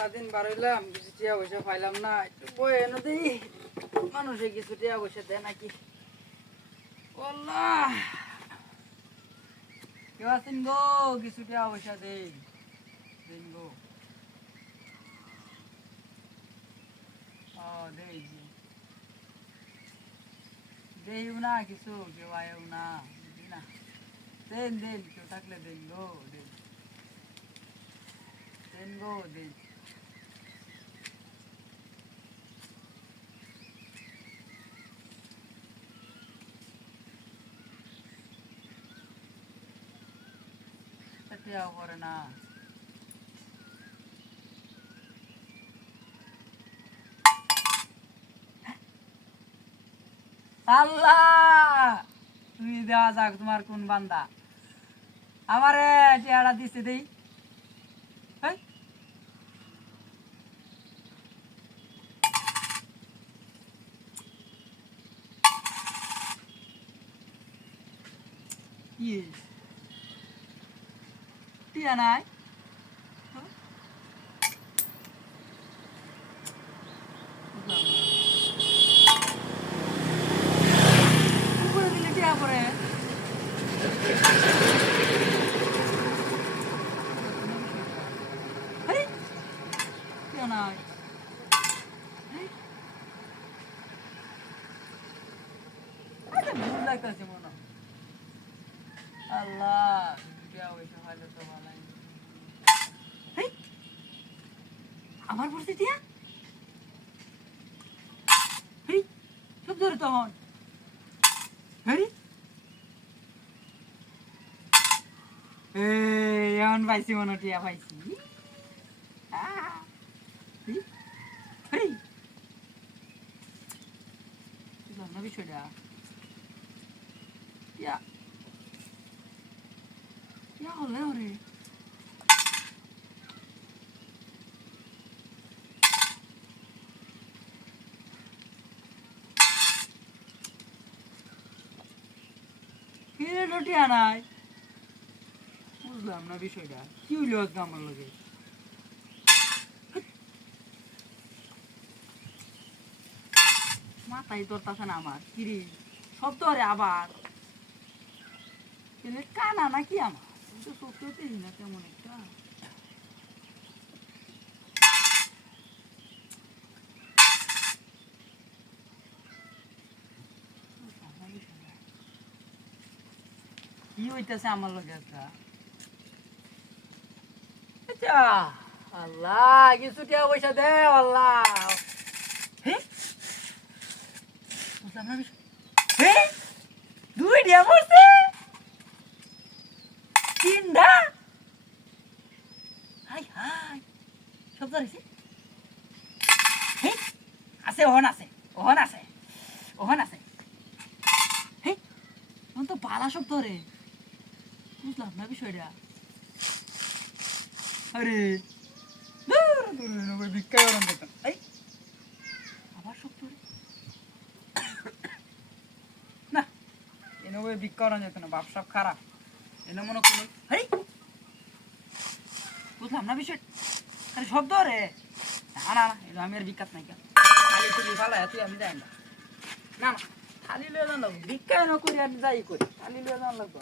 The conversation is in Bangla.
কটা দিন বার হইলাম, কিছু টিয়া পয়সা পাইলাম না। একটু বয়ে এনে দিই, মানুষে কিছু টিয়া পয়সা দেয় নাকি। আল্লাহ, কেউ আছেন গো? কিছু টিয়া পয়সা দেই দিন গো। দেই দেইও না কিছু, কেউ আয়ও না, বুঝলি না। দেন দেন, কেউ থাকলে দেন গো, দেন দেন গো, দেন। টিয়াও করে না। আল্লাহ, তুমি দেওয়া যাক, তোমার কোন বান্দা আমারে টিয়াটা দিছে দেই। হেই, কি টিয়া নাই? বুঝলাম না। উপরে দিলে টিয়া পরে। হেই, টিয়া নাই। হেই, আরে ভুল লাগতেছে মনে হয়। আল্লাহ, টিয়া পয়সা পাইলে তো ভালোই। হেই, আমার পড়ছে টিয়া। হেই, সব ধরে তখন। হেই, এই এমন পাইছি মনে হয়, টিয়া পাইছি। আহ, হেই, হেই, বুঝলাম না বিষয়টা। টিয়া টিয়া হলে ওরে কিরে টিয়া নাই। বুঝলাম না বিষয়টা, কি হইলো আজকে আমার লগে। মাথায় ধরতাছে না আমার, কিরে সব ধরে আবার। এলে কানা নাকি আমার, আমি তো চোখেও দেখি না তেমন একটা। কি হইতেছে আমার লগে একটা। আচ্ছা, আল্লাহ, কিছু টিয়া পয়সা দে আল্লাহ। হে, বুঝলাম না বিষয়। হে, দুই টিয়া পড়ছে, তিনটা। হাই হাই, সব ধরেছে। হে, আছে, ওহন আছে, ওহন আছে, ওহন আছে। হে, এখন তো বালা সব ধরে। বুঝলাম না বিষয়টা। আরে ভিক্ষা করেন দেখতাম। এই আবার সব ধরে না, এনে ওই ভিক্ষা করেন যেত না, বাপ সব খারাপ। এনে মনে করুন, হেই, বুঝলাম না বিষয়। খালি সব ধরে। না না না, এটা আমি আর ভিক্ষাত নাই কেন। খালি তুলি ভালো তুই আমি যাই না। না না, খালি লয়ে যান লাগবো, ভিক্ষা এনে করি আর যাই করি, খালি লয়ে যান লাগবো।